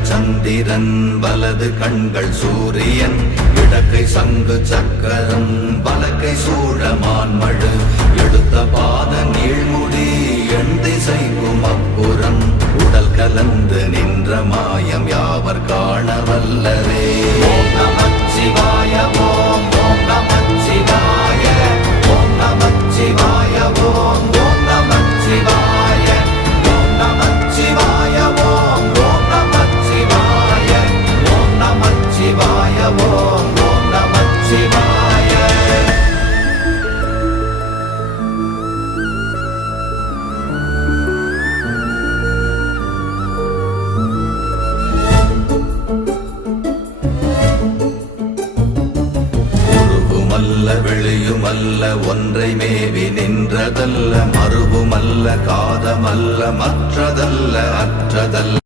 இடங்கள் சந்திரன் வலது கண்கள் சூரியன் இடக்கை சங்கு சக்கரம் வலக்கை சூழமான்மழு எடுத்த பாத நீழ்முடி எண் திசைக்கும் அப்புறம் உடல் கலந்து நின்ற மாயம் யாவர் காண வல்லரே. ஓம் நமச்சிவாய ஓம் ஓம் நமச்சிவாய ஓம் நமச்சிவாய ஓம் ஓம் நமச்சிவாய ஓம் நமச்சிவாய ஓம் ஓம் நமச்சிவாய ஓம் நமச்சிவாய ஓம் ஓம் நமச்சிவாய. வெளியுமல்ல ஒன்றை மேவி நின்றதல்ல மறுவுமல்ல காதமல்ல மற்றதல்ல அற்றதல்ல